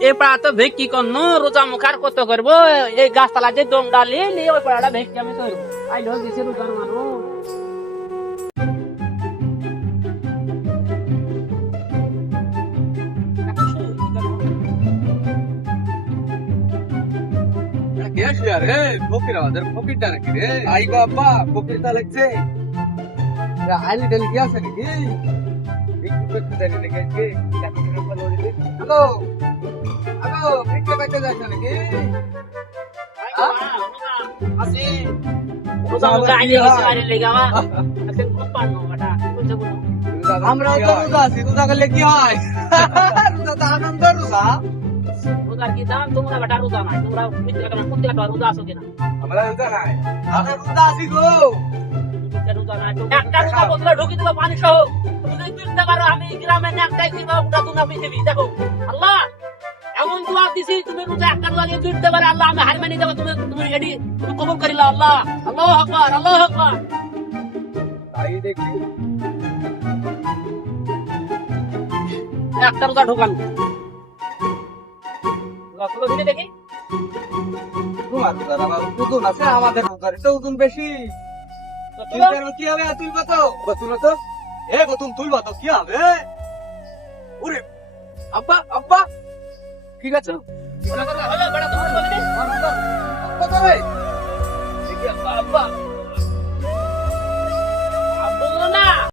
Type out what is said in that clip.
এ পাড়া তো ভেকি করনো রোজা মুখার কত করবো এই গাছতলা যে দম ডালি ওই পাড়াটা ভেকি আমি করবো আইলো দিছে রোজার মানুষ আই বাবা ফকিরটা লাগছে আইলি ডালি কি আছে নাকি হ্যালো হ্যালো ভিক্ষা পাইতে যাচ্ছ নাকি আছে রোজা মুখা আইলে গেছে আইলে লেগাওয়া আছে খুব পানো বাটা বুঝছো বলো আমরাও তো রোজা আছি রোজা করলে কি হয় রোজা তো আনন্দ রোজা রোজার কি দাম তোমরা বাটা রোজা নাই তোমরা মিথ্যা কথা কোন দিকে রোজা আছো কিনা আমরা রোজা নাই আমরা রোজা আছি গো রোজা নাই একটা রোজা বদলা ঢুকি দেবো পানি সহ তুমি যদি বুঝতে পারো আমি গ্রামে একটাই কিবা ওটা তোমরা পৃথিবী দেখো আল্লাহ এমন দোয়া দিছি তুমি রোজা একটা রোজা দিয়ে জুড়তে পারে আল্লাহ আমি হার মানি দেবো তুমি তুমি এডি তুমি কবুল করিলা আল্লাহ আল্লাহু আকবার আল্লাহু আকবার তাই দেখি একটা রোজা ঢোকান রোজা দিনে দেখি তোমার রোজা বাবা ওজন আছে আমাদের রোজার তো ওজন বেশি কি হবে তুলবা তো তুলো তো এ গতুম তুলবা তো কি হবে ওরে আব্বা আব্বা ঠিক আছে বড় কথা হলো বড় কথা বলে দে কত হবে দেখি আব্বা আব্বা